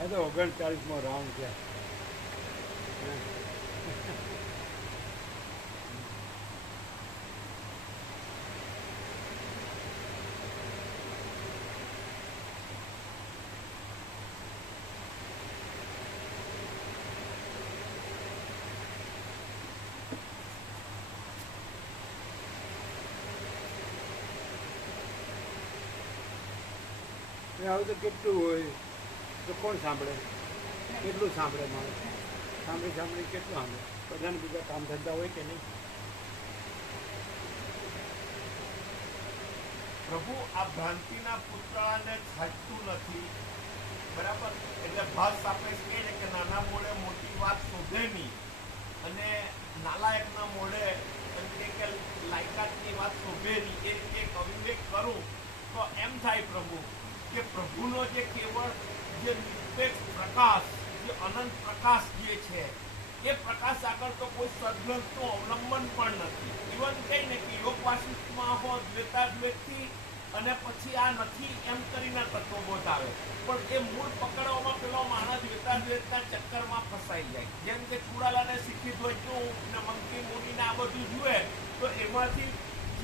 આ તો 39મો રાઉન્ડ છે. આવું તો કેટલું હોય તો કોણ સાંભળે, કેટલું સાંભળે માણસ, સાંભળી કેટલું સાંભળે. બધાને બીજા કામ ધંધા હોય કે નહીં. પ્રભુ આ ભ્રાંતિના પુતળાને છાંટતું નથી, બરાબર. એટલે ભાસ આપણે કહે છે કે નાના મોડે મોટી વાત શોધે નહીં, અને નાલાયકના મોડે કે લાયકાતની વાત શોધે નહીં. એ એક અવિવેક કરું તો એમ થાય પ્રભુ કે પ્રભુનો જે કેવળ જે નિરપેક્ષ પ્રકાશ, જે અનંત પ્રકાશ જે છે, એ પ્રકાશ આગળ તો કોઈ સદગ્રંથનું અવલંબન પણ નથી. ઇવન કઈ ને કે યોગ વાસિષ્ઠમાં હો દ્વૈતાદ્વૈતથી અને પછી આ નથી એમ કરીને તત્વબોધ આવે, પણ એ મૂળ પકડવામાં પેલો માણસ દ્વૈતાદ્વૈતના ચક્કરમાં ફસાઈ જાય. જેમ કે ચુડાલાને શીખી ધોઈતું ને મંકી મુનિને આ બધું જુએ તો એમાંથી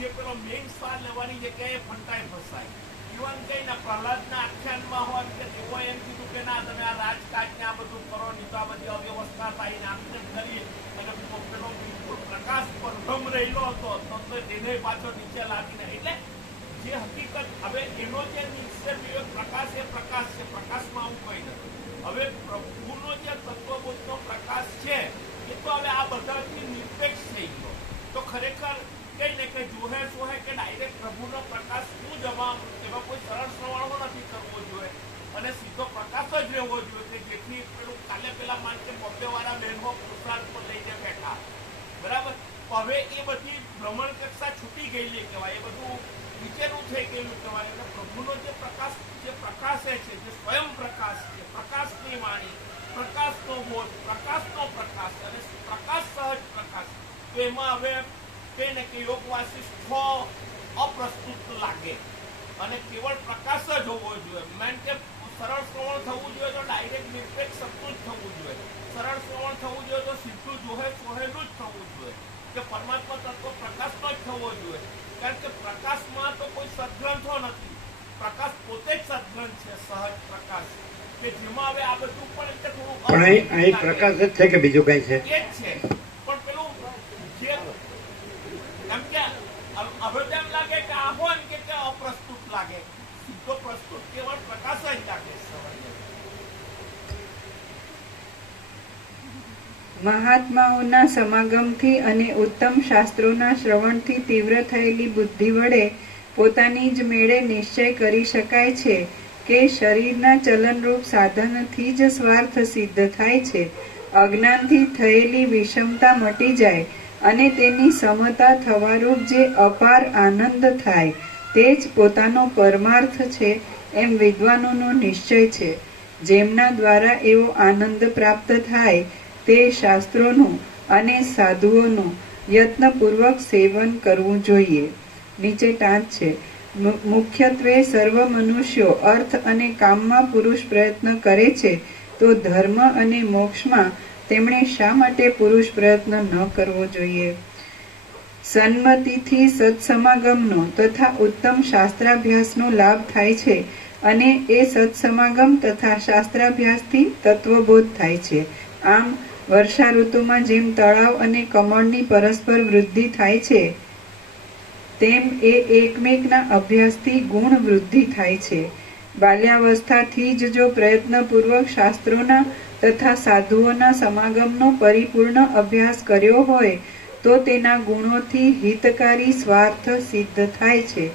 જે પેલો મેઇન સ્વાદ લેવાની જગ્યાએ ફંટાઈ ફસાય. ઇવન કઈ ને પ્રહલાદના આખ્યાનમાં હોય કે તેઓ એમ કીધું કે ના તમે આ રાજકાજને આ બધું કરો, નહીં તો આ બધી અવ્યવસ્થા થાય ને આમ કરી, અને પેલો બિલકુલ પ્રકાશ પર ભ્રમ રહેલો હતો તો તેને પાછો નીચે લાવીને, એટલે જે હકીકત હવે એનો જે નિશ્ચય પ્રકાશ એ પ્રકાશ છે, પ્રકાશમાં આવું કઈ નથી. હવે પ્રભુનો જે તત્વબોધનો પ્રકાશ છે એ તો હવે આ બધાથી નિરપેક્ષ થઈ ગયો. તો ખરેખર કઈ ને કઈ જોહે સોહે કે ડાયરેક્ટ પ્રભુનો પ્રકાશ શું જવાબ, એમાં કોઈ સરળ સરવાળો નથી કરવો જોઈએ, અને સીધો પ્રકાશ જ રહેવો જોઈએ કે જેથી પેલું કાલે પેલા માનકે બોમ્બેવાળા બહેનો પુરુષાર્થ પર લઈને બેઠા, બરાબર. હવે એ બધી ભ્રમણ કક્ષા છૂટી ગયેલી કહેવાય, એ બધું નીચેનું થઈ ગયેલું કહેવાય. એટલે પ્રભુનો જે પ્રકાશ છે, જે સ્વયં પ્રકાશ છે, પ્રકાશની વાણી, પ્રકાશનો બોધ, પ્રકાશનો પ્રકાશ અને પ્રકાશ સહજ પ્રકાશ, તો એમાં હવે કઈ ને કે યોગ વાસિષ્ઠ અપ્રસ્તુત લાગે, અને કેવળ પ્રકાશ જ હોવો જોઈએ. મેન કે સરળ શ્રવણ થવું જોઈએ તો ડાયરેક્ટ નિરપેક્ષ સત્તું જ થવું જોઈએ. સરળ શ્રવણ થવું જોઈએ તો સીધું જોહે સોહેલું જ થવું જોઈએ, કે પરમાત્મા તત્વ પ્રકાશનો જ થવો જોઈએ. કારણ કે પ્રકાશમાં તો કોઈ સદગ્રંથો નથી, પ્રકાશ પોતે જ સદગ્રંથ છે, સહજ પ્રકાશ, કે જેમાં હવે આ બધું પણ એટલે થોડું પણ અહીં પ્રકાશ જ છે કે બીજું કઈ છે? એ જ છે. પણ પેલું જે એમ કે હવે તેમ લાગે કે આ હોય કે અપ્રસ્તુત લાગે, સીધો પ્રસ્તુત કેવળ પ્રકાશ જ લાગે. મહાત્માઓના સમાગમથી અને ઉત્તમ શાસ્ત્રોના શ્રવણથી તીવ્ર થયેલી બુદ્ધિ વડે પોતાની જ મેળે નિશ્ચય કરી શકાય છે કે શરીરના ચલનરૂપ સાધનથી જ સ્વાર્થ સિદ્ધ થાય છે. અજ્ઞાનથી થયેલી વિષમતા મટી જાય અને તેની સમતા થવારૂપ જે અપાર આનંદ થાય તે જ પોતાનો પરમાર્થ છે એમ વિદ્વાનોનો નિશ્ચય છે. જેમના દ્વારા એવો આનંદ પ્રાપ્ત થાય તે શાસ્ત્રોનું અને સાધુઓનું યત્નપૂર્વક સેવન કરવું જોઈએ. નીચે ટાંચ છે. મુખ્યત્વે સર્વ મનુષ્યો અર્થ અને કામમાં પુરુષ પ્રયત્ન કરે છે, તો ધર્મ અને મોક્ષમાં તેમણે શા માટે પુરુષ પ્રયત્ન ન કરવો જોઈએ? સન્મતિથી સત્સમાગમનો તથા ઉત્તમ શાસ્ત્રાભ્યાસનો લાભ થાય છે, અને એ સત્સમાગમ તથા શાસ્ત્રાભ્યાસથી તત્વબોધ થાય છે. આમ વર્ષા ઋતુમાં જેમ તળાવ અને કમળની પરસ્પર વૃદ્ધિ થાય છે, તેમ એ એકમેકના અભ્યાસથી ગુણ વૃદ્ધિ થાય છે. બાલ્યાવસ્થાથી જ જો પ્રયત્નપૂર્વક શાસ્ત્રોના તથા સાધુઓના સમાગમનો પરિપૂર્ણ અભ્યાસ કર્યો હોય તો તેના ગુણોથી હિતકારી સ્વાર્થ સિદ્ધ થાય છે.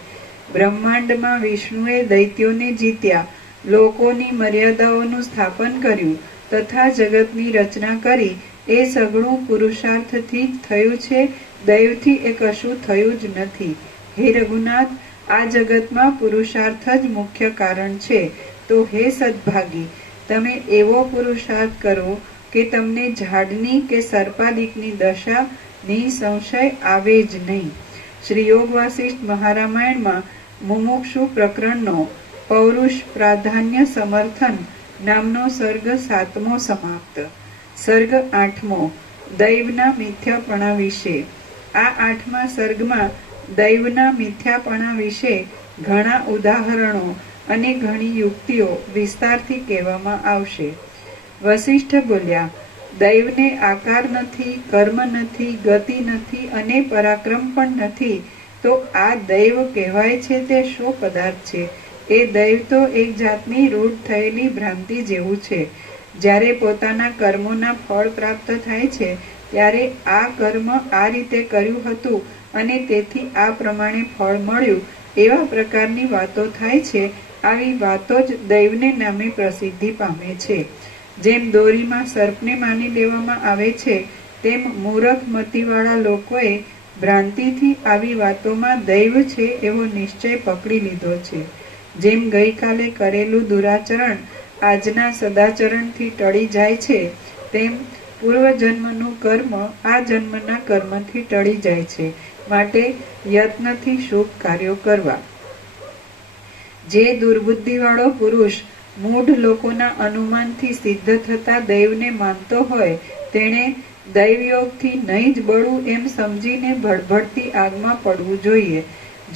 બ્રહ્માંડમાં વિષ્ણુએ દૈત્યોને જીત્યા, લોકોની મર્યાદાઓનું સ્થાપન કર્યું તથા જગતની રચના કરી, એ સઘળું પુરુષાર્થથી જ થયું છે, દૈવથી એ કશું થયું જ નથી. હે રઘુનાથ, આ જગતમાં પુરુષાર્થ જ મુખ્ય કારણ છે. તો હે સદભાગી, તમે એવો પુરુષાર્થ કરો કે તમને ઝાડની કે સર્પાદિકની દશા નિસંશય આવે જ નહીં. શ્રી યોગ વાસિષ્ઠ મહારામાયણમાં મુમુક્ષુ પ્રકરણનો પૌરુષ પ્રાધાન્ય સમર્થન નામનો સર્ગ 7મો સમાપ્ત. સર્ગ 8મો દૈવના મિથ્યાપણા વિશે. આ 8મા સર્ગમાં દૈવના મિથ્યાપણા વિશે ઘણા ઉદાહરણો અને ઘણી યુક્તિઓ વિસ્તારથી કહેવામાં આવશે. વસિષ્ઠ બોલ્યા, દૈવને આકાર નથી, કર્મ નથી, ગતિ નથી અને પરાક્રમ પણ નથી, તો આ દૈવ કહેવાય છે તે શો પદાર્થ છે? એ દૈવ તો એક જાતની રૂઢ થયેલી ભ્રાંતિ જેવું છે. જ્યારે પોતાના કર્મોના ફળ પ્રાપ્ત થાય છે ત્યારે આ કર્મ આ રીતે કર્યું હતું અને તેથી આ પ્રમાણે ફળ મળ્યું, એવા પ્રકારની વાતો થાય છે. આવી વાતો જ દૈવને નામે પ્રસિદ્ધિ પામે છે. જેમ દોરીમાં સર્પને માની લેવામાં આવે છે, તેમ મૂરખ મતિવાળા લોકોએ ભ્રાંતિથી આવી વાતોમાં દૈવ છે એવો નિશ્ચય પકડી લીધો છે. જેમ ગઈકાલે કરેલું દુરાચરણ આજના સદાચરણથી ટળી જાય છે, તેમ પૂર્વજન્મનું કર્મ આ જન્મના કર્મથી ટળી જાય છે. માટે યત્નથી શુભ કાર્યો કરવા. જે દુર્બુદ્ધિવાળો પુરુષ મૂઢ લોકોના અનુમાનથી સિદ્ધ થતા દૈવને માનતો હોય, તેણે દૈવયોગથી નહીં જ બળવું એમ સમજીને ભડભડતી આગમાં પડવું જોઈએ.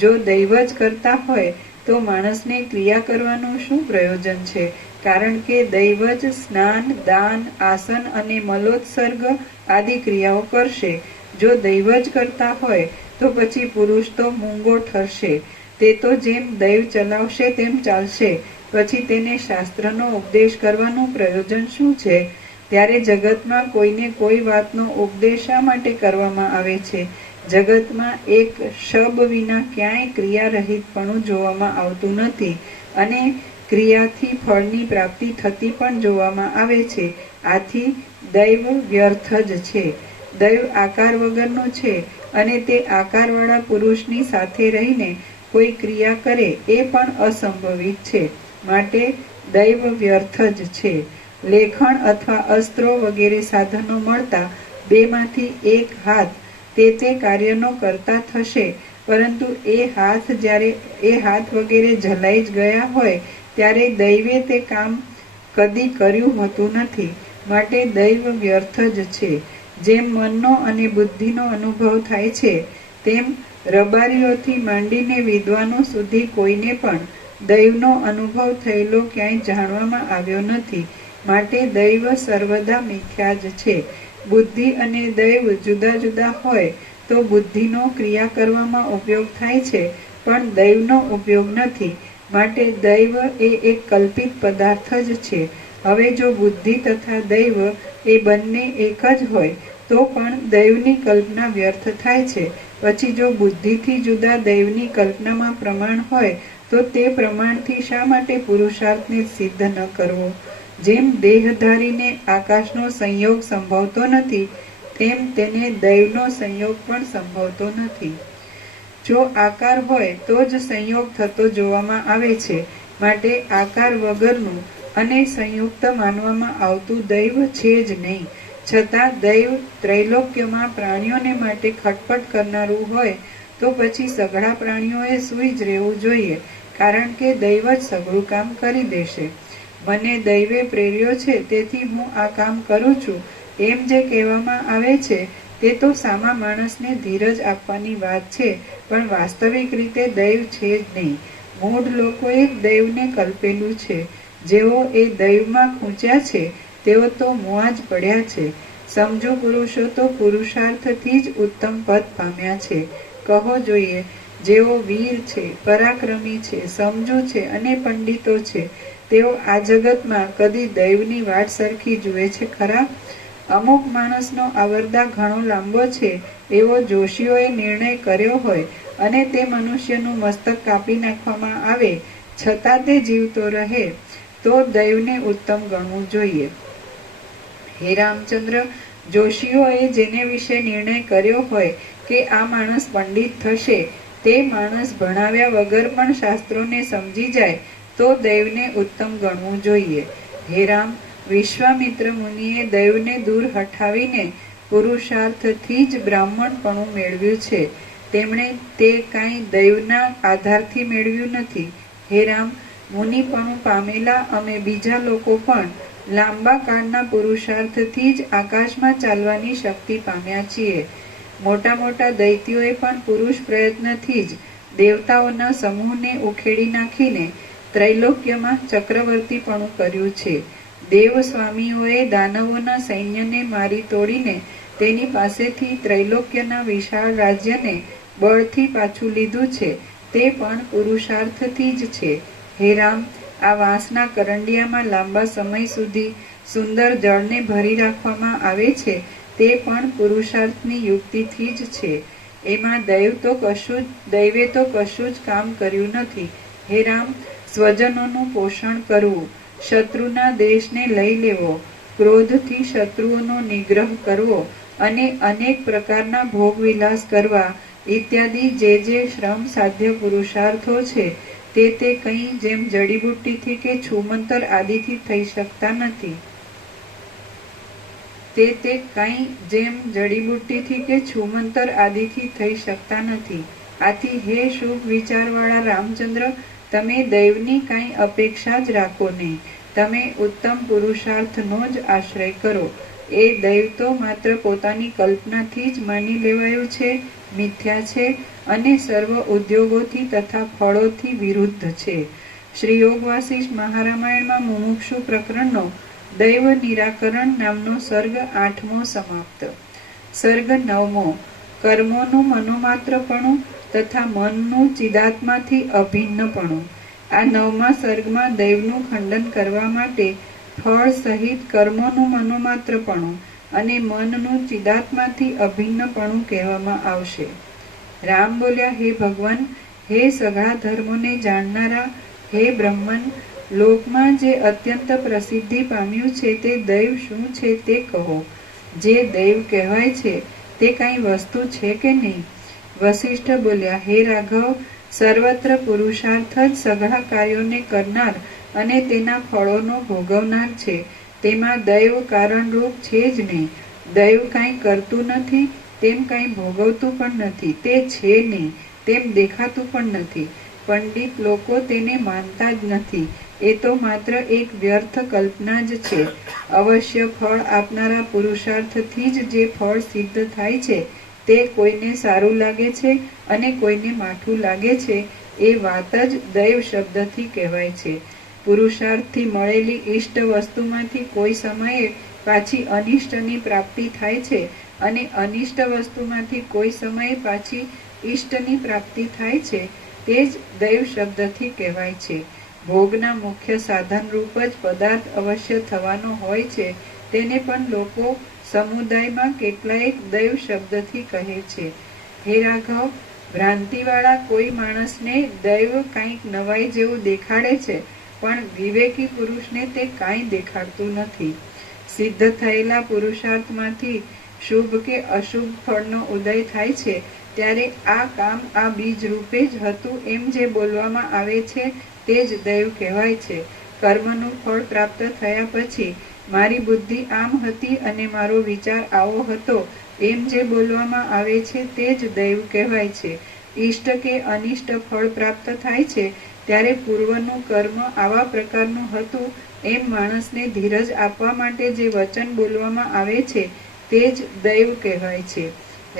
જો દૈવ જ કરતા હોય તો માણસને ક્રિયા કરવાનું શું પ્રયોજન છે? કારણ કે દૈવ જ સ્નાન, દાન, આસન અને મલોત્સર્ગ આદિ ક્રિયાઓ કરશે. જો દૈવ જ કરતા હોય તો પછી પુરુષ તો મૂંગો ઠરશે. તે તો જેમ દૈવ ચલાવશે તેમ ચાલશે. પછી તેને શાસ્ત્રનો ઉપદેશ કરવાનું પ્રયોજન શું છે? ત્યારે જગતમાં કોઈને કોઈ વાતનો ઉપદેશ શા માટે કરવામાં આવે છે? જગતમાં એક શબ વિના ક્યાંય ક્રિયારહિતપણું જોવામાં આવતું નથી અને ક્રિયાથી ફળની પ્રાપ્તિ થતી પણ જોવામાં આવે છે. આથી દૈવ વ્યર્થ જ છે. દૈવ આકાર વગરનું છે અને તે આકારવાળા પુરુષની સાથે રહીને કોઈ ક્રિયા કરે એ પણ અસંભવિત છે. માટે દૈવ વ્યર્થ જ છે. લેખણ અથવા અસ્ત્રો વગેરે સાધનો મળતા બેમાંથી એક હાથ તે કાર્યનો કરતા થશે, પરંતુ એ હાથ વગેરે જલાઈ જ ગયા હોય ત્યારે દૈવે તે કામ કદી કર્યું હોતું નથી. માટે દૈવ વ્યર્થ જ છે. જેમ મનનો અને બુદ્ધિનો અનુભવ થાય છે, તેમ રબારીઓથી માંડીને વિદ્વાનો સુધી કોઈને પણ દૈવનો અનુભવ થયેલો ક્યાંય જાણવામાં આવ્યો નથી. માટે દૈવ સર્વદા મિથ્યા જ છે. બુદ્ધિ અને દૈવ જુદા જુદા હોય તો બુદ્ધિનો ક્રિયા કરવામાં ઉપયોગ થાય છે, પણ દૈવનો ઉપયોગ નથી. માટે દૈવ એ એક કલ્પિત પદાર્થ જ છે. હવે જો બુદ્ધિ તથા દૈવ એ બંને એક જ હોય તો પણ દૈવની કલ્પના વ્યર્થ થાય છે. પછી જો બુદ્ધિથી જુદા દૈવની કલ્પનામાં પ્રમાણ હોય તો તે પ્રમાણથી શા માટે પુરુષાર્થને સિદ્ધ ન કરવો? જેમ દેહધારીને આકાશનો સંયોગ સંભવતો નથી, તેમ તેને દૈવનો સંયોગ પણ સંભવતો નથી. જો આકાર હોય તો જ સંયોગ થતો જોવામાં આવે છે. માટે આકાર વગરનું અને સંયુક્ત માનવામાં આવતું દૈવ છે જ નહીં. છતાં દૈવ ત્રૈલોક્યમાં પ્રાણીઓને માટે ખટપટ કરનારું હોય તો પછી સઘળા પ્રાણીઓએ સૂઈ જ રહેવું જોઈએ, કારણ કે દૈવ જ સઘળું કામ કરી દેશે. મને દૈવે પ્રેર્યો છે તેથી હું આ કામ કરું છું એમ જે કહેવામાં આવે છે તે તો સામા માણસને ધીરજ આપવાની વાત છે, પણ વાસ્તવિક રીતે દૈવ છે જ નહીં. મૂઢ લોકોએ દૈવને કલ્પેલું છે. જેઓ એ દૈવમાં ખૂંચ્યા છે તેઓ તો મુઆ જ પડ્યા છે. સમજુ પુરુષો તો પુરુષાર્થથી જ ઉત્તમ પદ પામ્યા છે. કહો જોઈએ, જેઓ વીર છે, પરાક્રમી છે, સમજુ છે અને પંડિતો છે, તેઓ આ જગતમાં કદી દૈવની વાટ સરખી જુએ છે ખરા? અમુક માણસનો આવરદા ઘણો લાંબો છે એવો જોશીઓએ નિર્ણય કર્યો હોય અને તે મનુષ્યનું મસ્તક કાપી નાખવામાં આવે, છતાં તે જીવતો રહે, તો દૈવને ઉત્તમ ગણવું જોઈએ. હે રામચંદ્ર, જોશીઓએ જેને વિશે નિર્ણય કર્યો હોય કે આ માણસ પંડિત થશે, તે માણસ ભણાવ્યા વગર પણ શાસ્ત્રોને સમજી જાય તો દૈવને ઉત્તમ ગણવું જોઈએ. હે રામ, વિશ્વામિત્ર મુનિએ દૈવને દૂર હટાવીને પુરુષાર્થથી જ બ્રાહ્મણપણું મેળવ્યું છે. તેમણે તે કાંઈ દૈવના આધારથી મેળવ્યું નથી. હે રામ, મુનિપણું પામેલા અમે બીજા લોકો પણ લાંબા કાળના પુરુષાર્થથી જ આકાશમાં ચાલવાની શક્તિ પામ્યા છીએ. મોટા મોટા દૈત્યોએ પણ પુરુષ પ્રયત્નથી જ દેવતાઓના સમૂહને ઉખેડી નાખીને ત્રૈલોક્યમાં ચક્રવર્તીપણું કર્યું છે. દેવ સ્વામીઓએ દાનવોના સૈન્યને મારી તોડીને તેની પાસેથી ત્રૈલોક્યના વિશાળ રાજ્યને બળથી પાછું લીધું છે. તે પણ પુરુષાર્થથી જ છે. હે રામ, આ વાંસના કરંડિયામાં લાંબા સમય સુધી સુંદર જળને ભરી રાખવામાં આવે છે, તે પણ પુરુષાર્થની યુક્તિથી જ છે. એમાં દૈવે તો કશું જ કામ કર્યું નથી. હે રામ, સ્વજનોનું પોષણ કરવું, શત્રુના દેશને લઈ લેવો, ક્રોધથી શત્રુઓનો નિગ્રહ કરવો અને અનેક પ્રકારના ભોગવિલાસ કરવા ઇત્યાદિ જે શ્રમ સાધ્ય પુરુષાર્થો છે તે કંઈ જેમ જડીબુટ્ટીથી કે છૂમંતર આદિથી થઈ શકતા નથી. તે કંઈ જેમ જડીબુટ્ટીથી કે છૂમંતર આદિથી થઈ શકતા નથી. આથી હે શુભ વિચારવાળા રામચંદ્ર, તમે દૈવની કાંઈ અપેક્ષા જ રાખો નહીં. તમે ઉત્તમ પુરુષાર્થનો જ આશ્રય કરો. એ દૈવ તો માત્ર પોતાની કલ્પનાથી જ માની લેવાયું છે, મિથ્યા છે અને સર્વ ઉદ્યોગોથી તથા ફળોથી વિરુદ્ધ છે. શ્રી યોગ વાસિષ્ઠ મહારામાયણમાં મુમુક્ષુ પ્રકરણનો દૈવ નિરાકરણ નામનો સર્ગ 8મો સમાપ્ત. સર્ગ 9મો. કર્મોનું મનોમાત્રપણું તથા મનનું ચિદાત્માથી અભિન્નપણું. આ 9મા સર્ગમાં દૈવનું ખંડન કરવા માટે ફળ સહિત કર્મોનું મનોમાત્રપણું અને મનનું ચિદાત્માથી અભિન્નપણું કહેવામાં આવશે. રામ બોલ્યા, હે ભગવાન, હે સઘળા ધર્મોને જાણનારા, હે બ્રહ્મન, લોકમાં જે અત્યંત પ્રસિદ્ધિ પામ્યું છે તે દૈવ શું છે તે કહો. જે દૈવ કહેવાય છે તે કાંઈ વસ્તુ છે કે નહીં? વસિષ્ઠ બોલ્યા, હે રાઘવ, સર્વત્ર પુરુષાર્થ જ સઘળા કાર્યોને કરનાર અને તેના ફળોનો ભોગવનાર છે. તેમાં દૈવ કારણરૂપ છે જ નહીં. દૈવ કાંઈ કરતું નથી, તેમ કાંઈ ભોગવતું પણ નથી. તે છે નહીં, તેમ દેખાતું પણ નથી. પંડિત લોકો તેને માનતા જ નથી. એ તો માત્ર એક વ્યર્થ કલ્પના જ છે. અવશ્ય ફળ આપનારા પુરુષાર્થથી જ જે ફળ સિદ્ધ થાય છે તે કોઈને સારું લાગે છે અને કોઈને માઠું લાગે છે. એ વાત જ દૈવ શબ્દથી કહેવાય છે. પુરુષાર્થથી મળેલી ઈષ્ટ વસ્તુમાંથી કોઈ સમયે પાછી અનિષ્ટની પ્રાપ્તિ થાય છે અને અનિષ્ટ વસ્તુમાંથી કોઈ સમયે પાછી ઈષ્ટની પ્રાપ્તિ થાય છે. તે જ દૈવ શબ્દથી કહેવાય છે. ભોગના મુખ્ય સાધન રૂપ જ પદાર્થ અવશ્ય થવાનો હોય છે, તેને પણ લોકો સમુદાયમાં કેટલાયક દૈવ શબ્દથી કહે છે. હે રાઘવ, ભ્રાંતિવાળા કોઈ માણસને દૈવ કંઈક નવાઈ જેવું દેખાડે છે, પણ વિવેકી પુરુષને તે કાંઈ દેખાડતું નથી. સિદ્ધ થયેલા પુરુષાર્થમાંથી શુભ કે અશુભ ફળનો ઉદય થાય છે ત્યારે આ કામ આ બીજ રૂપે જ હતું એમ જે બોલવામાં આવે છે તે જ દૈવ કહેવાય છે. કર્મનું ફળ પ્રાપ્ત થયા પછી મારી બુદ્ધિ આમ હતી અને મારો વિચાર આવો હતો એમ જે બોલવામાં આવે છે તે જ દૈવ કહેવાય છે. ઈષ્ટ કે અનિષ્ટ ફળ પ્રાપ્ત થાય છે ત્યારે પૂર્વનું કર્મ આવા પ્રકારનું હતું એમ માણસને ધીરજ આપવા માટે જે વચન બોલવામાં આવે છે તે જ દૈવ કહેવાય છે.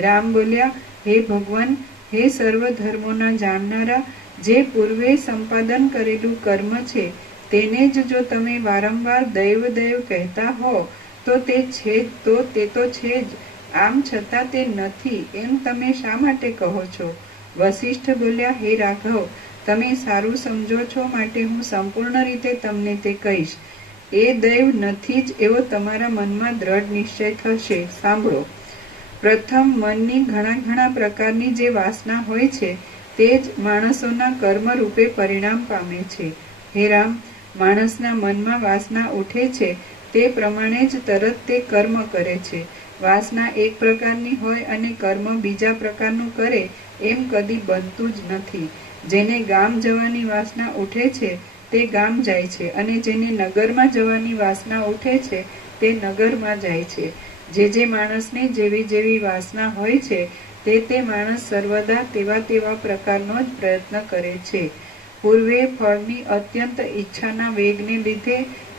રામ બોલ્યા, હે ભગવાન, હે સર્વ ધર્મોના જાણનારા, જે પૂર્વે સંપાદન કરેલું કર્મ છે તેને જ જો તમે વારંવાર દૈવ દૈવ કહેતા હો તો તે છે જ. આમ છતાં તે નથી એમ તમે શા માટે કહો છો? વસિષ્ઠ બોલ્યા, હે રાઘવ, તમે સારું સમજો છો માટે હું સંપૂર્ણ રીતે તમને તે કહીશ. એ દૈવ નથી જ એવો તમારા મનમાં દ્રઢ નિશ્ચય થશે. સાંભળો. પ્રથમ, મનની ઘણા પ્રકારની જે વાસના હોય છે તે જ માણસોના કર્મ રૂપે પરિણામ પામે છે. હે રામ, માણસના મનમાં વાસના ઉઠે છે તે પ્રમાણે જ તરત તે કર્મ કરે છે. વાસના એક પ્રકારની હોય અને કર્મ બીજા પ્રકારનું કરે એમ કદી બનતું જ નથી. જેને ગામ જવાની વાસના ઉઠે છે તે ગામ જાય છે અને જેને નગરમાં જવાની વાસના ઉઠે છે તે નગરમાં જાય છે. જે માણસને જેવી વાસના હોય છે તે માણસ સર્વદા તેવા પ્રકારનો જ પ્રયત્ન કરે છે. પૂર્વે ફળની અત્યંત ઈચ્છાના વેગને લીધે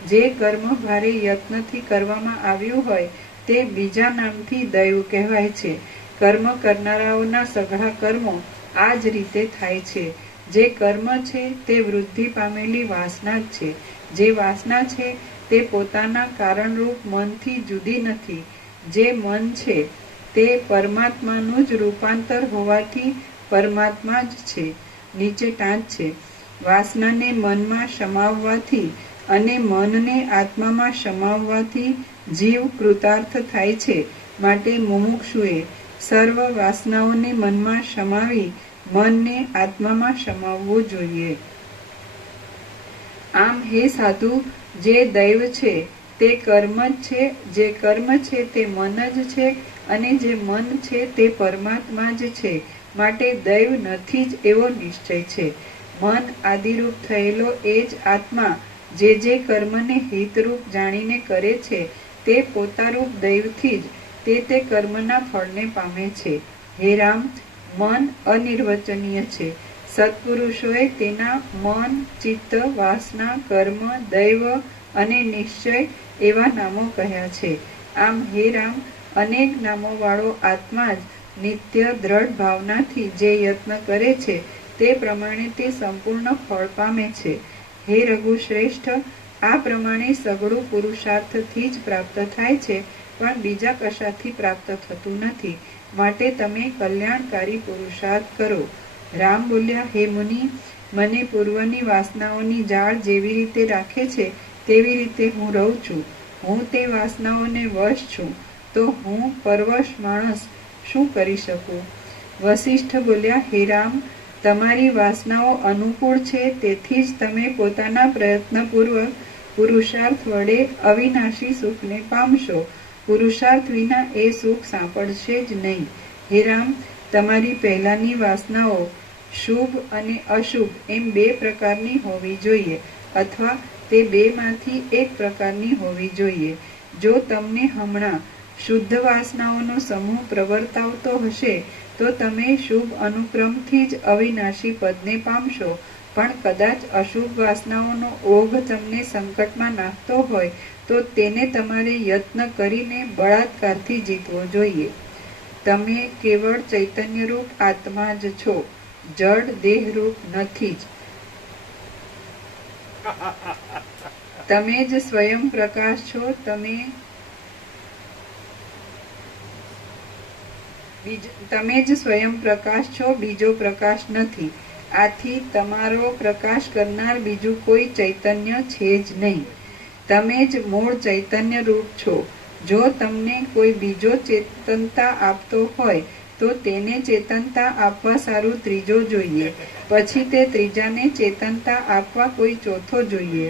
જે કર્મ ભારે યત્નથી કરવામાં આવ્યું હોય તે બીજા નામથી દૈવ કહેવાય છે. કર્મ કરનારાઓના સઘળા કર્મો આ જ રીતે થાય છે. જે કર્મ છે તે વૃદ્ધિ પામેલી વાસના જ છે. જે વાસના છે તે પોતાના કારણરૂપ મનથી જુદી નથી. જે મન છે તે પરમાત્માનું જ રૂપાંતર હોવાથી પરમાત્મા જ છે, નીચે ટાંચ છે. વાસનાને મનમાં સમાવવાથી અને મનને આત્મામાં સમાવવાથી જીવ કૃતાર્થ થાય છે. માટે મુમુક્ષુએ સર્વ વાસનાઓને મનમાં સમાવી મનને આત્મામાં સમાવવું જોઈએ. આમ હે સાધુ, જે દૈવ છે તે કર્મ જ છે, જે કર્મ છે તે મન જ છે અને જે મન છે તે પરમાત્મા જ છે. માટે દૈવ નથી જ એવો નિશ્ચય છે. મન આદિરૂપ થયેલો એ જ આત્મા જે કર્મને હિતરૂપ જાણીને કરે છે તે પોતારૂપ દૈવથી જ તે કર્મના ફળને પામે છે. હે રામ, મન અનિર્વચનીય છે. સત્પુરુષોએ તેના મન, ચિત્ત, વાસના, કર્મ, દૈવ અને નિશ્ચય એવા નામો કહ્યા છે. આમ હે રામ, અનેક નામોવાળો આત્મા જ નિત્ય દ્રઢ ભાવનાથી જે યત્ન કરે છે તે પ્રમાણે તે સંપૂર્ણ ફળ પામે છે. હે રઘુશ્રેષ્ઠ, આ પ્રમાણે સઘળું પુરુષાર્થથી જ પ્રાપ્ત થાય છે, પણ બીજા કશાથી પ્રાપ્ત થતું નથી. માટે તમે કલ્યાણકારી પુરુષાર્થ કરો. રામ બોલ્યા, હે મુનિ, મને પૂર્વની વાસનાઓની જાળ જેવી રીતે રાખે છે તેવી રીતે હું રહું છું. હું તે વાસનાઓને વશ છું, તો હું પરવશ માણસ શું કરી શકું? વસિષ્ઠ બોલ્યા, હે રામ, તમારી વાસનાઓ અનુકૂળ છે, તેથી જ તમે પોતાના પ્રયત્નપૂર્વક પુરુષાર્થ વડે અવિનાશી સુખને પામશો. પુરુષાર્થ વિના એ સુખ સાંપડશે જ નહીં. હે રામ, તમારી પહેલાની વાસનાઓ શુભ અને અશુભ એમ બે પ્રકારની હોવી જોઈએ, અથવા તે બેમાંથી એક પ્રકારની હોવી જોઈએ. જો તમને હમણાં શુદ્ધ વાસનાઓનો સમૂહ પ્રવર્તાવતો હશે તો તમે શુભ અનુક્રમથી જ અવિનાશી પદને પામશો. પણ કદાચ અશુભ વાસનાઓનો ઓઘ તમને સંકટમાં નાખતો હોય તો તેને તમારે યત્ન કરીને બળાત્કારથી જીતવો જોઈએ. તમે કેવળ ચૈતન્યરૂપ આત્મા જ છો, જડ દેહરૂપ નથી જ. તમે જ સ્વયં પ્રકાશ છો. તમે જ સ્વયં પ્રકાશ છો, બીજો પ્રકાશ નથી. આથી તમારો પ્રકાશ કરનાર બીજું કોઈ ચૈતન્ય છે જ નહીં. તમે જ મૂળ ચૈતન્ય રૂપ છો. જો તમને કોઈ બીજો ચેતનતા આપતો હોય તો તેને ચેતનતા આપવા સારું ત્રીજો જોઈએ, પછી તે ત્રીજાને ચેતનતા આપવા કોઈ ચોથો જોઈએ.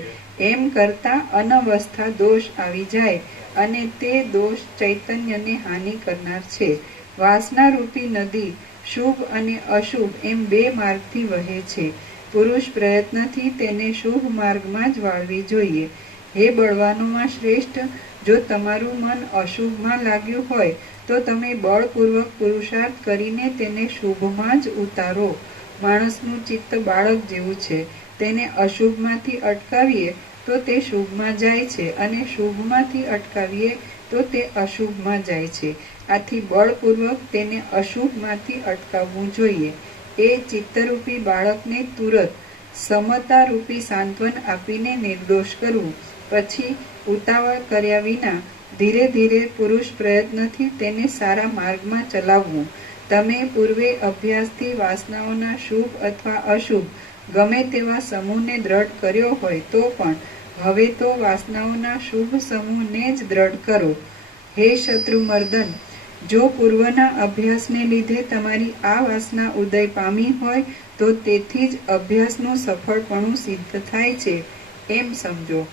એમ કરતા અનવસ્થા દોષ આવી જાય અને તે દોષ ચૈતન્યને હાનિ કરનાર છે. વાસના રૂપી નદી શુભ અને અશુભ એમ બે માર્ગથી વહે છે. પુરુષ પ્રયત્નથી તેને શુભ માર્ગમાં જ વાળવી જોઈએ. હે બળવાનોમાં શ્રેષ્ઠ, જો તમારું મન અશુભમાં લાગ્યું હોય તો તમે બળપૂર્વક પુરુષાર્થ કરીને તેને શુભમાં જ ઉતારો. માણસનું ચિત્ત બાળક જેવું છે. તેને અશુભમાંથી અટકાવીએ તો તે શુભમાં જાય છે અને શુભમાંથી અટકાવીએ તો તે અશુભમાં જાય છે. આથી બળપૂર્વક તેને અશુભમાંથી અટકાવવું જોઈએ. એ ચિત્તરૂપી બાળકને તુરત સમતારૂપી સાંત્વન આપીને નિર્દોષ કરવું. પછી ઉતાવળ કર્યા વિના ધીરે ધીરે પુરુષ પ્રયત્નથી તેને સારા માર્ગમાં ચલાવવું. તમે પૂર્વે અભ્યાસથી વાસનાઓના શુભ અથવા અશુભ ગમે તેવા સમૂહને દ્રઢ કર્યો હોય તો પણ હવે તો વાસનાઓના શુભ સમૂહને જ દ્રઢ કરો. હે શત્રુમર્દન, જો પૂર્વના અભ્યાસને લીધે તમારી આ વાસના ઉદય પામી હોય તો તેથી જ અભ્યાસનું સફળપણું સિદ્ધ થાય છે એમ સમજો.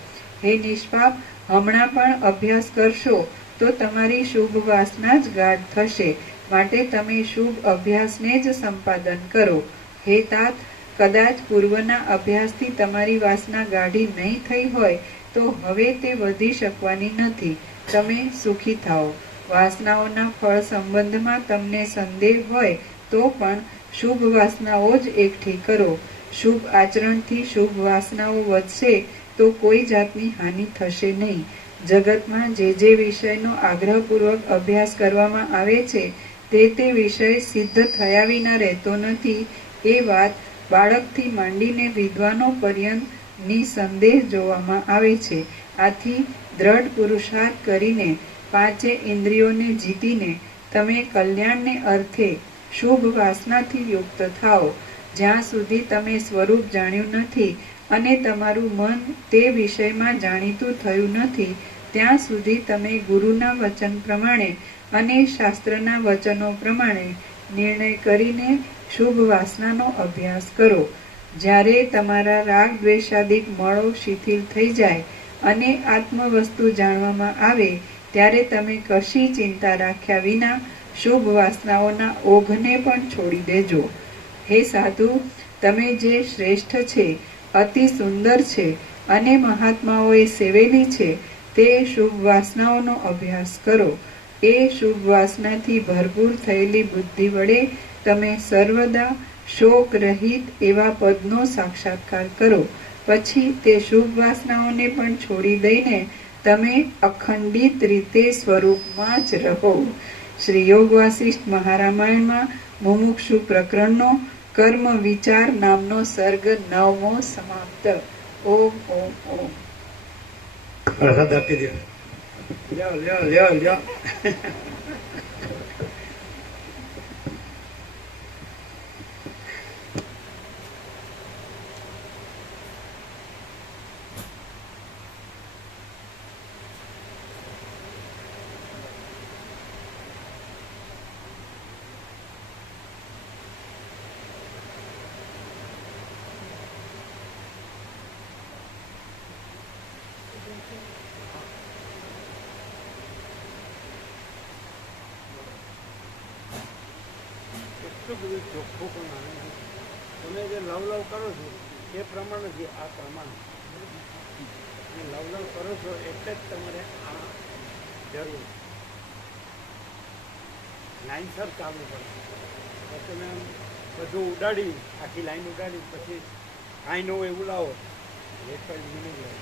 હે નિષ્પાપ, હમણાં પણ અભ્યાસ કરશો તો તમારી શુભ વાસના જ ગાઢ થશે. માટે તમે શુભ અભ્યાસને જ સંપાદન કરો. હે તાત, કદાચ પૂર્વના અભ્યાસથી તમારી વાસના ગાઢી નહીં થઈ હોય તો હવે તે વધી શકવાની નથી. તમે સુખી થાઓ. વાસનાઓના ફળ સંબંધમાં તમને સંદેહ હોય તો પણ શુભ વાસનાઓ જ એકઠી કરો. શુભ આચરણથી શુભ વાસનાઓ વધશે તો કોઈ જાતની હાનિ થશે નહીં. જગતમાં જે વિષયનો આગ્રહપૂર્વક અભ્યાસ કરવામાં આવે છે તે વિષય સિદ્ધ થયા વિના રહેતો નથી. એ વાત બાળકથી માંડીને વિદ્વાનો પર્યંત નિસંદેહ જોવામાં આવે છે. આથી દ્રઢ પુરુષાર્થ કરીને પાંચે ઇન્દ્રિયોને જીતીને તમે કલ્યાણને અર્થે શુભ વાસનાથી યુક્ત થાઓ. જ્યાં સુધી તમે સ્વરૂપ જાણ્યું નથી અને તમારું મન તે વિષયમાં જાણીતું થયું નથી ત્યાં સુધી તમે ગુરુના વચન પ્રમાણે અને શાસ્ત્રના વચનો પ્રમાણે નિર્ણય કરીને શુભ વાસનાનો અભ્યાસ કરો. જ્યારે તમારા રાગ દ્વેષાદિક મળો શિથિલ થઈ જાય અને આત્મવસ્તુ જાણવામાં આવે ત્યારે તમે કશી ચિંતા રાખ્યા વિના શુભ વાસનાઓના ઓઘને પણ છોડી દેજો. હે સાધુ, તમે જે શ્રેષ્ઠ છે, અતિ સુંદર છે અને મહાત્માઓએ સેવેલી છે તે શુભ વાસનાઓનો અભ્યાસ કરો. એ શુભ વાસનાથી ભરપૂર થયેલી બુદ્ધિ વડે તમે સર્વદા શોક રહિત એવા પદનો સાક્ષાત્કાર કરો. પછી તે શુભ વાસનાઓને પણ છોડી દઈને તમે અખંડિત રીતે સ્વરૂપમાં જ રહો. શ્રી યોગ વાસિષ્ઠ મહારામાયણમાં મુમુક્ષુ પ્રકરણનો કર્મ વિચાર નામનો સર્ગ 9મો સમાપ્ત. ઓમ ઓમ ઓમ. પ્રસાદ આપી દો. લ્યો લ્યો લ્યો લ્યો. એટલું બધું ચોખ્ખું પણ આવે છે. તમે જે લવ કરો છો એ પ્રમાણે જ આ પ્રમાણ લવ કરો છો એટલે જ તમારે આ જરૂર લાઈનસર ચાલવું પડે. તમે બધું ઉડાડી આખી લાઈન ઉડાડી પછી કાંઈ ન હોય એવું લાવો એક જ મિનિટ લાવો.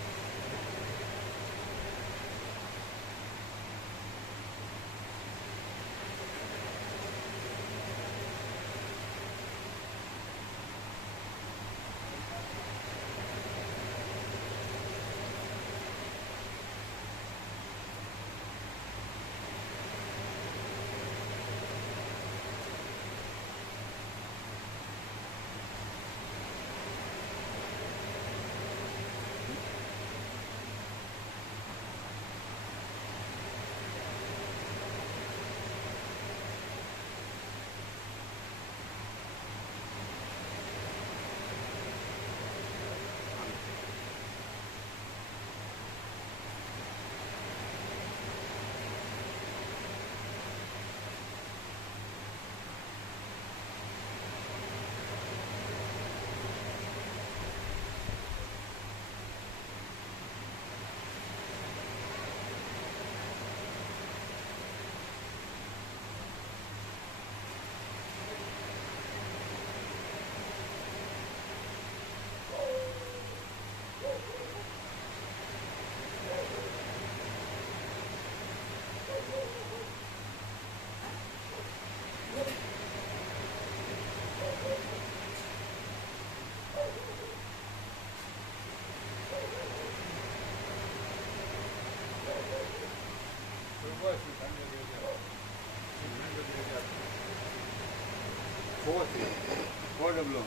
ડબલો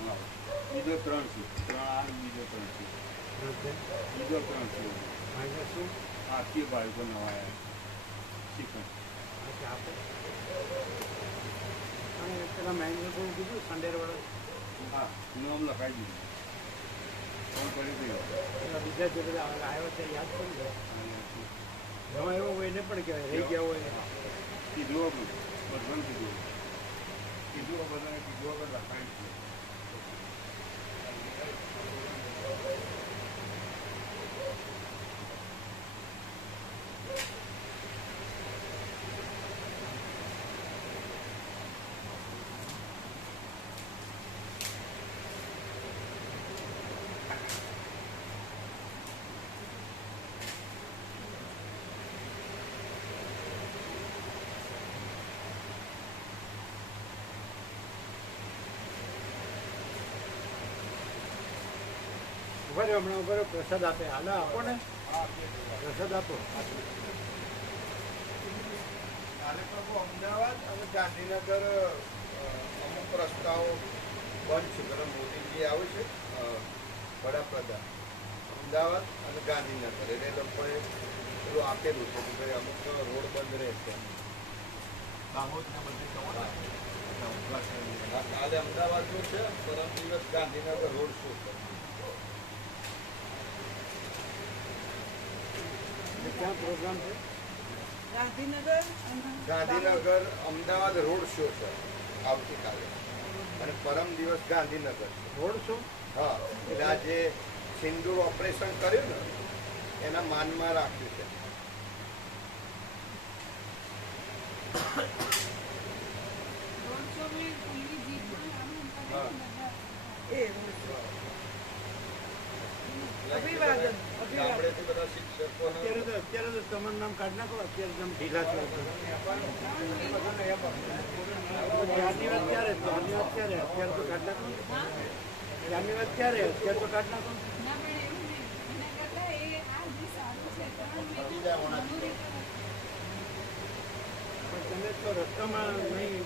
બીજો 3 છે, 3 આ બીજો 3 છે, બીજો 3 છે. શું આ કે બાળકો નવા શીખણ પેલા મહેન્દ્ર બહુ કીધું સંડેર વાળો. હા નામ લખાઈ દીધું. ફોન કરી દીધો. બીજા જે બધા આવ્યો છે યાદ કરી દો. એમાં એવો હોય એને પણ કહેવાય રહી ગયા હોય કીધું બધું કીધું બધાને કીધું વગર લખાય છે. ઉભા રહ્યો, હમણાં ઉભા રહ્યો, પ્રસાદ આપે. હાલો આપો ને, પ્રસાદ આપો. કાલે પ્રભુ અમદાવાદ અને ગાંધીનગર અમુક રસ્તાઓ બંધ છે. પેલા મોદીજી આવે છે વડાપ્રધાન, અમદાવાદ અને ગાંધીનગર, એટલે એ લોકોએ પેલું આપેલું છે કે ભાઈ અમુક રોડ બંધ રહેશે. દાહોદ ને બધે કાલે અમદાવાદનું છે, પરમ દિવસ ગાંધીનગર રોડ શો છે. ક્યાં પ્રોગ્રામ છે? ગાંધીનગર અમદાવાદ રોડ શો છે આવતીકાલે, અને પરમ દિવસ ગાંધીનગર છે. Road show? હા, એટલે આ જે સિંદૂર ઓપરેશન કર્યું ને એના માનમાં રાખ્યું છે. ગામડેથી બધા શિક્ષકો અત્યારે તો તમારું નામ કાઢી નાખો. અત્યારે તમે ઢીલા છો. ત્યારની વાત ક્યારે? ત્યારની વાત ક્યારે? અત્યારે તો કાઢી નાખો. ત્યારની વાત ક્યારે? અત્યારે તો કાઢી નાખો. પણ તમે તો રસ્તામાં નહીં.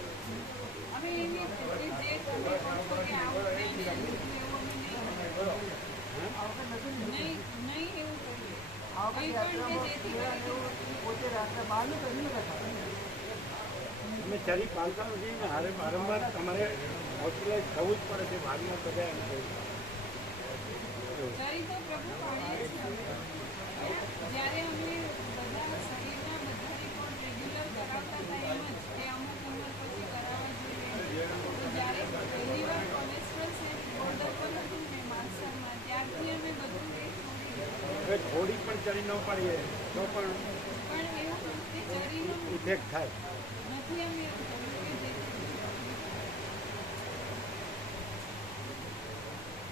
અમે ચરી પાલતા નથી ને, હારે વારંવાર તમારે હોસ્પિટલાઇઝ થવું જ પડે છે. ભાગમાં બધા એમ કહ્યું. જ્યારે અમે બધા શરીરના બધા રિપોર્ટ રેગ્યુલર કરાવતા હતા એમ જ કે અમુક ઉંમર પછી કરાવવા જોઈએ. તો જ્યારે પહેલી વાર કોલેસ્ટ્રોલ સેટ બોર્ડર પર હતું ને માલસામાં, ત્યારથી અમે બધું એ હવે થોડી પણ ચરી ન પાડીએ તો પણ એવું તે ચરીનો ઇફેક્ટ થાય. નથી અમે એવું કર્યું કે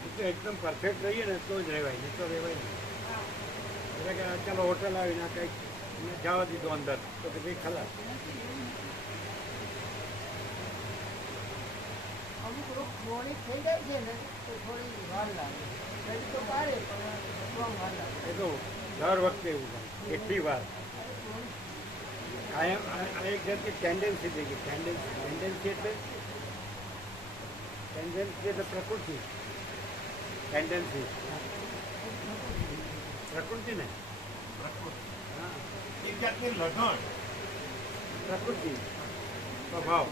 એટલે એકદમ પરફેક્ટ રહીએ ને તો જ રહેવાય, નહીં તો રહેવાય નહીં. એટલે કે ચાલો હોટલ આવીને કંઈક જવા દીધું અંદર તો કે ભાઈ ખલાસ. અમુક રોગ ક્રોનિક થઈ જાય છે ને તો થોડી વાર લાગે. શરીર તો પાડે પણ સ્ટ્રોંગ વાર લાગે. એ તો દર વખતે એવું થાય. એટલી વાર આ એક જાતની ટેન્ડન્સી થઈ ગઈ. ટેન્ડન્સી એટલે પ્રકૃતિ. ટેન્ડન્સી પ્રકૃતિ ને, હા, એક જાતની લઢણ. પ્રકૃતિ સ્વભાવ.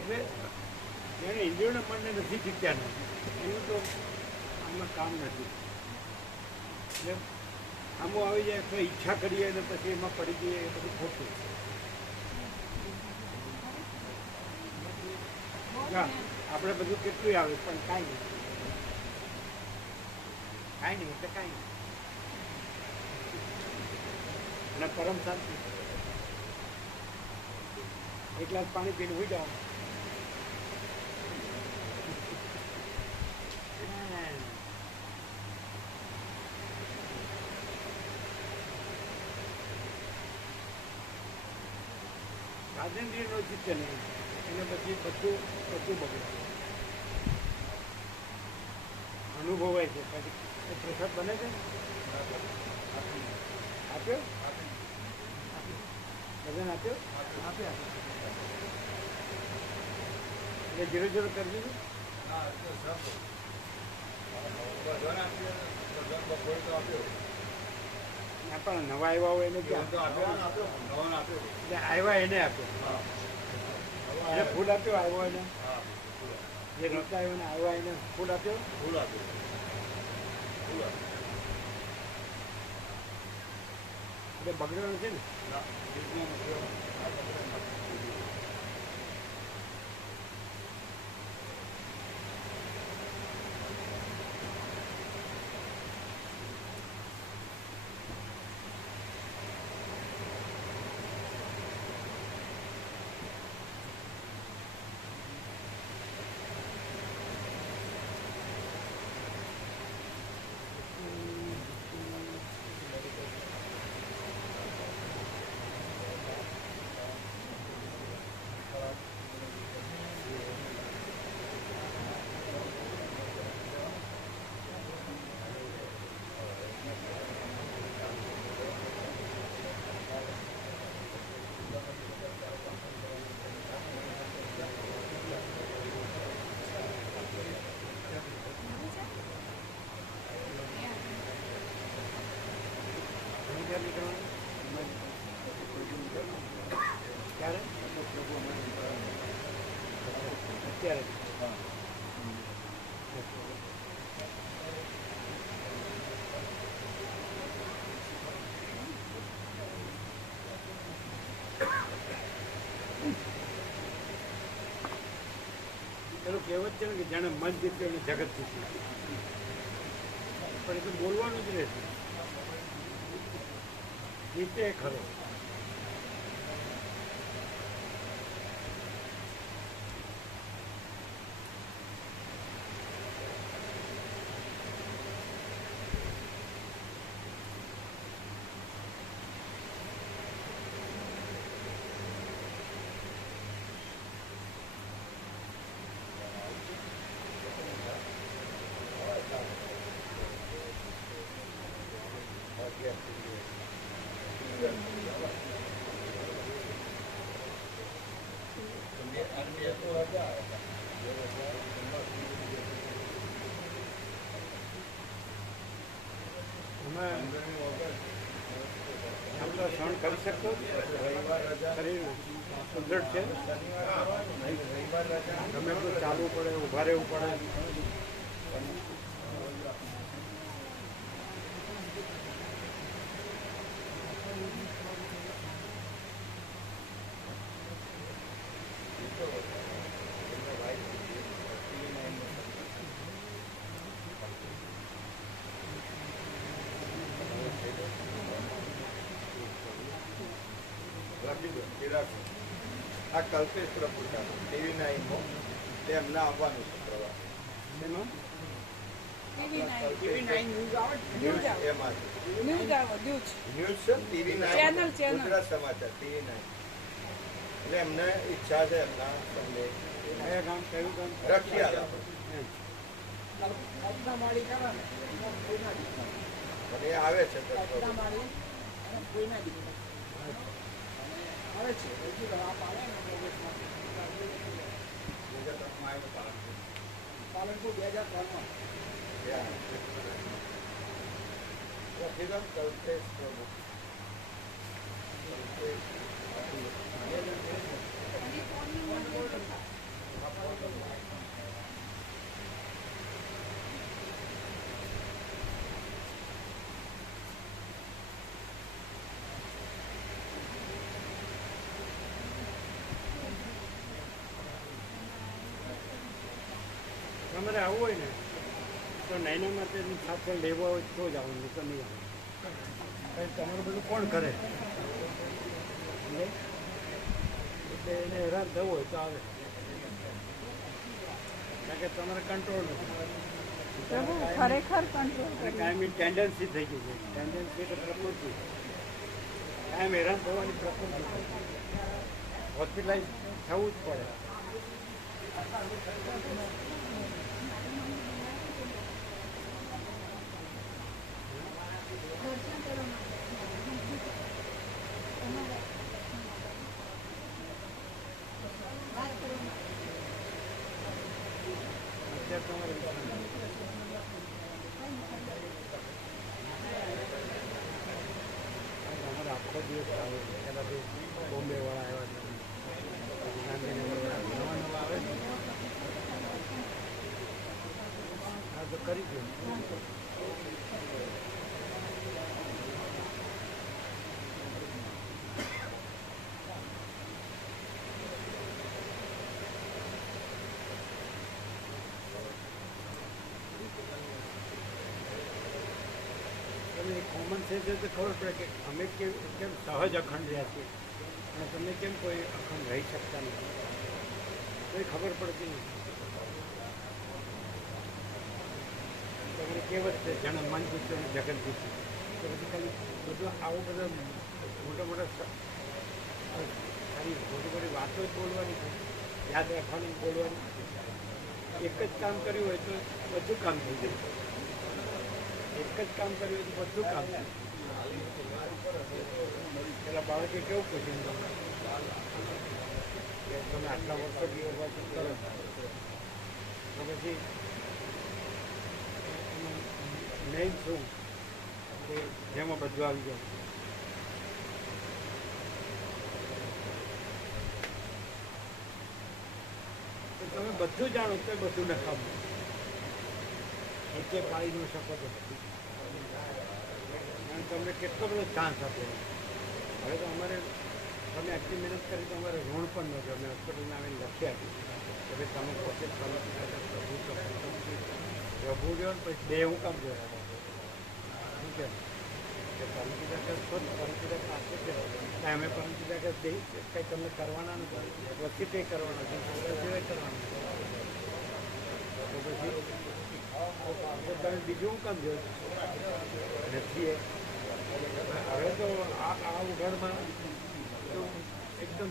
એટલે જેને ઇન્દ્રિયોના મનને નથી શીખ્યા ને એનું તો આમાં કામ નથી. એટલે આમાં આવી જાય તો ઈચ્છા કરીએ અને પછી એમાં પડી જઈએ એ બધું ખોટું. હા, આપણે બધું કેટલું આવે પણ કાંઈ નહીં. કાંઈ નહીં એટલે કાંઈ નહીં. અને પરમ શાંતિ. એક ગ્લાસ પાણી પીને હોઈ જાઓ. રાજેન્દ્રિયનો ચિત્ત નહીં એને પછી બધું બગડે. અનુભવાય છે. પછી પ્રસાદ બને છે. આપ્યો બધાને આપ્યો. એટલે 0-0 કરી દીધું. પણ નવા આવ્યા હોય એને ક્યાં એટલે આવ્યા એને આપ્યો. એને ફૂલ આપ્યો. આવ્યો એને જે નહોતા આવ્યો ને આવ્યા એને ફૂલ આપ્યો. એટલે બગડ્યો નથી ને. ક્યારે નીકળવાનું? ક્યારે? અત્યારે પેલું કહેવત છે ને કે જાણે મન જીત્યું અને જગત જીત્યું, પણ એ તો બોલવાનું જ રહેશે. જીતે ખરો. આપણે સહન કરી શકતો શરીર સુદૃઢ છે. ગમે એટલું ચાલવું પડે, ઊભા રહેવું પડે. આ કલ્પેશ પ્રભુતા ટીવી 9 તે એમને આવવાનું છે પ્રવાસ. એમાં એમાં ન્યૂઝ છે ટીવી 9 ચેનલ. ગુજરાત સમાચાર ટીવી 9 એટલે એમને ઈચ્છા છે એમના સંદેહ કયા ગામ કયું ગામ? રખિયાલ એ આવે છે પાલનપુર 2003 કલ્પેશ પ્રભુ. તમારે આવવું હોય ને તો નાના માટે સાથે લેવા હોય તો જ આવવાનું, તો નહીં આવવાનું. તમારું બધું કોણ કરે એટલે એને હેરાન થવું હોય તો આવે, કારણ કે તમારે કંટ્રોલ નથી. ખરેખર કંટ્રોલ કાયમી ટેન્ડન્સી થઈ ગઈ છે. ટેન્ડન્સી એટલે પ્રકૃતિ, કાયમ હેરાન થવાની પ્રકૃતિ. હોસ્પિટલાઇઝ થવું જ પડે. અત્યારે તમારે આખો દિવસ આવે છે. પહેલાં તો બોમ્બે વાળા આવ્યા છે, ગાંધીનગર નવા નવા આવે છે. હા તો કરી દો. કોમન સેન્સ તો ખબર પડે કે અમે કેમ સહજ અખંડ રહ્યા છીએ અને તમે કેમ કોઈ અખંડ રહી શકતા નથી, કોઈ ખબર પડતી નથી. તમને કહેવત છે જાણે મન જીત્યું અને જગત જીત્યું. તો પછી ખાલી બધું આવું બધા મોટા મોટી મોટી વાતો જ બોલવાની છે, યાદ રાખવાની બોલવાની. એક જ કામ કર્યું હોય તો બધું કામ થઈ જાય. એક જ કામ કર્યું હોય તો બધું કામ થાય. પેલા બાળકે કેવું પૂછ્યું કે તમે આટલા વર્ષો યોગાસન કરો તો પછી મેઇન શું કે જેમાં બધું આવી જાય. તમે બધું જાણો તો બધું નકામું. એટલે પાડી ન શકો તો બધું. અને તમને કેટલો બધો ચાન્સ આપ્યો. હવે તો અમારે તમે આટલી મહેનત કરી તો અમારે ઋણ પણ ન અમે હોસ્પિટલમાં આવીને લખી આપ્યું કે ભાઈ તમે પોતે પ્રભુ રહ્યો ને પછી બે હું કામ જોયા શું કે પરમપિતા કે શોધ પરમપિતા પાસે કે અમે પરમપિતા કે કંઈ તમને કરવાના નથી પછી કંઈ કરવાના નથી સિવાય કરવાના તો પછી તમે બીજું હું કામ જોયું નથી. હવે તો આ ઉઘાડમાં એકદમ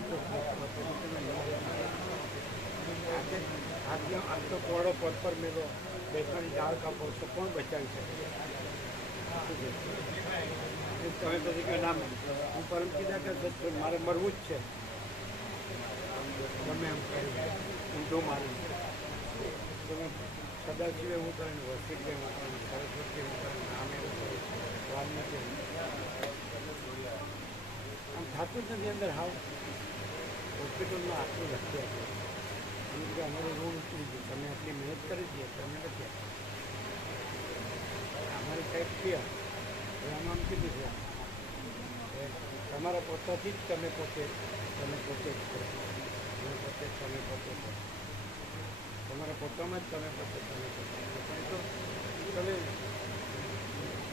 આજ તો કોળો પદ પર મેલો બેસવાની દાળ કાપો તો કોણ બચાવી શકે? તમે પછી કે નામ હું પરમ કીધા કે મારે મરવું જ છે ગમે એમ ઊંધો મારું તમે સદાશિવે હું કરે હોસ્પિટલે હું કરે સરસ્વતી હું કરે નામે હું કરું વાલ્મીકી આમ થતું જ નથી અંદર હાવ હોસ્પિટલમાં આટલું લખી આપ્યું એમ કે અમારું ઋણ ઉતરી ગયું તમે આટલી મહેનત કરી દઈએ તમે નથી અમારી સાઈડ ક્લિયર આમ આમ કીધું છે તમારા પોતાથી જ તમે પોતે જ કરો તમે પોતે તમારા પોતામાં જ તમે પોતે પણ તો તમે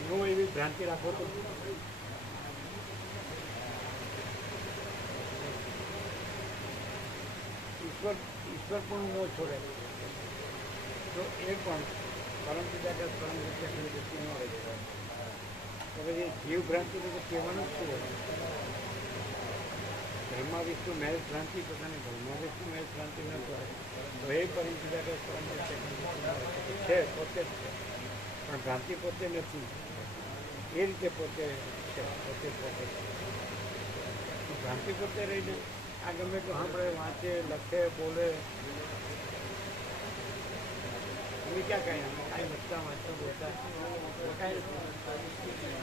નો એવી ભ્રાંતિ રાખો તો ઈશ્વર પણ ન છોડે તો એ પણ પરમપિતા કે પરમ વિદ્યાની વૃત્તિ ન રહી જાય તો પછી જીવ ભ્રાંતિને તો કહેવાનું જ શું હોય? ધર્મા વિષ્ણુ મહેશ ભ્રાંતિ પોતાની ધર્મા વિષ્ણુ મહેશ ભ્રાંતિ ન કરે તો એ પરમપિતા કે પરમ છે પોતે જ છે પણ ભ્રાંતિ પોતે નથી એ રીતે પોતે છે પોતે ભ્રાંતિ પોતે રહીને આ ગમે તો સાંભળે વાંચે લખે બોલે અમે ક્યાં કાંઈ કાંઈ લખતા વાંચતા બોલતા કાંઈ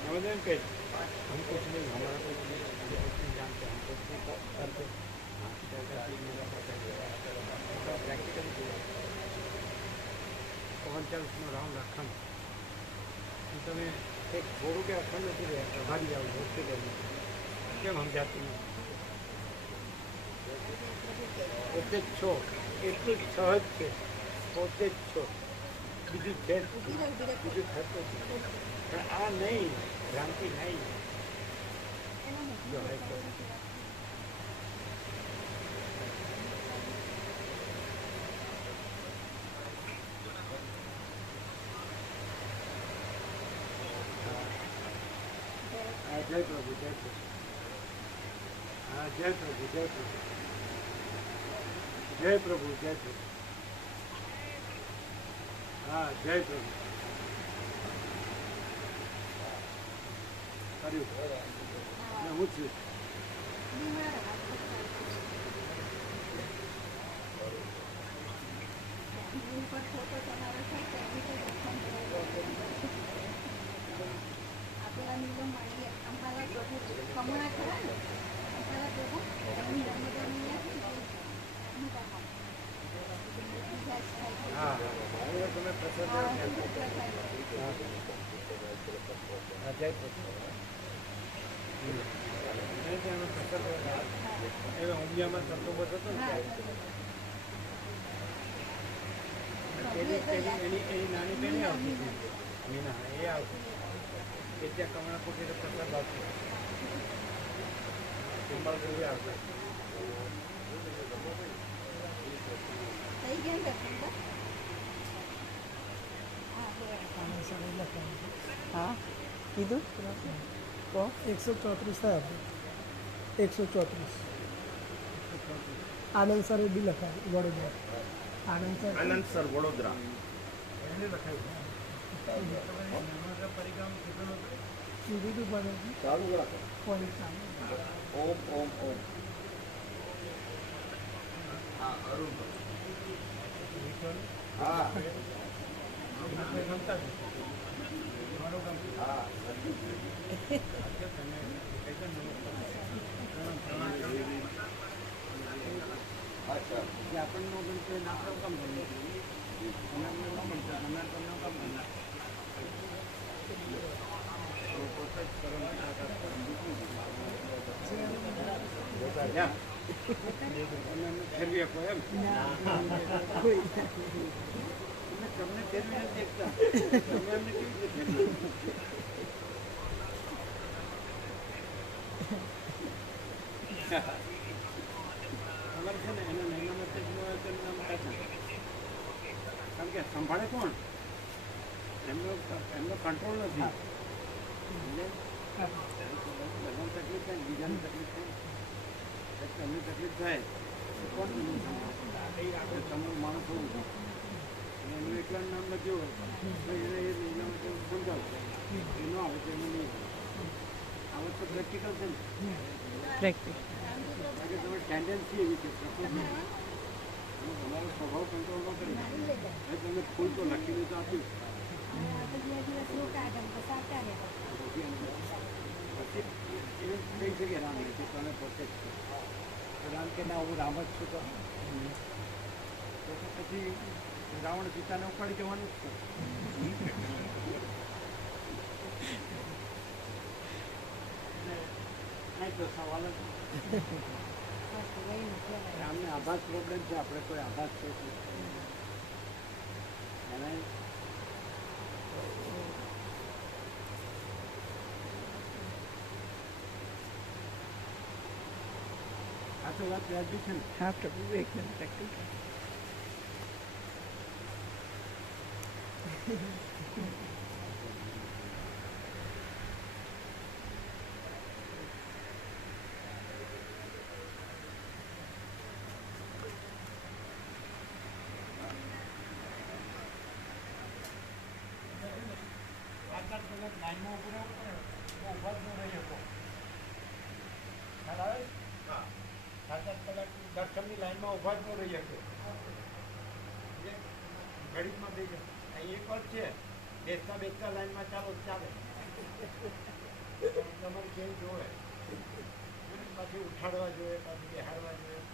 हम तो कह हम कुछ नहीं हमारा कुछ नहीं हम कुछ नहीं जानते हम कुछ नहीं करते प्रैक्टिकली ઓગણચાલીસનો રાઉન્ડ રાખવાનો તમે એક થોડું કે અખંડ નથી રહ્યા પ્રભારી આવું હોસ્પિટલમાં કેમ સમજાતું નથી પોતે જ છો એટલું જ સહજ છે પોતે જ છો બીજું છે બીજું થતું પણ આ નહીં ભ્રાંતિ નહીં જય પ્રભુ જય પ્રભુ હા જય પ્રભુ જય પ્રભુ જય પ્રભુ જય પ્રભુ હા જય પ્રભુ કર્યું હું છું હા તમે પ્રસાદ જય પ્રભુ ઊંઘિયામાં થતો બધો હતો ને એની નાની બેની આવતી હતી મીના એ આવતી એ ત્યાં કમળા પોતે પ્રસાદ આવતી કમળ ગોળી આવતા હા કીધું તો 134 થાય આપણે 134 આનંદ સર બી લખાય વડોદરા આનંદ સર વડોદરા એને લખાયું પરિક્રમ કીધું પણ ચાલુ રાખો કોલેજ ચાલુ ઓમ ઓમ ઓમ હા અરુણ હા ગમતા મારું કામ હા અચ્છા જે આપણને ન ગમતું હોય એને આપણે કામ કરવું અમે અમને ન ગમતું અમે તમને કામ કરનાર ફેરવી આપો એમ તમને ફેરવી નથી એકતા તમે અમને કેવી રીતે ફેરવી તમારે છે ને એના નૈનામાં કારણ કે સંભાળે કોણ એમનો કંટ્રોલ નથી બધાને તકલીફ થાય બીજાની તકલીફ થાય તમને તકલીફ થાય તો કોણ તમારું માણસ હોવું અને એનું એકલાનું નામ નથી હોય તો એને એ મહિનામાં સમજાવો એ ન આવે તો એનું નહીં આવે તો પ્રેક્ટિકલ છે ને કારણ કે તમારી ટેન્ડન્સી એવી છે તમારો સ્વભાવ કંટ્રોલ ન કરી તમે ફૂલ તો લખીને તો આપ્યું પછી એ કહી શકે રામ કે તમે પોતે જ છો રામ કે ના હું રામ જ છું તો પછી રાવણ સીતાને ઉપાડી જવાનું જ છે નહીં તો સવાલ જ રામને આભાસ પ્રોબ્લેમ છે આપણે કોઈ આભાસ છે એને આ તો વાત વ્યાજબી છે ને હા પ્રભુ એકદમ પ્રેક્ટિકલ લાઈનમાં ઉભું રહેવું પડે તો ઊભા જ ન રહી શકો ખ્યાલ આવે 7-8 કલાક દર્શનની લાઈનમાં ઊભા જ ન રહી શકો ઘડીમાં બે અહીં એક વાત છે બેસતા બેસતા લાઈનમાં ચાલો ચાલે તમારે કેમ જોવે પાછી ઉઠાડવા જોઈએ પાછી બેહાડવા જોઈએ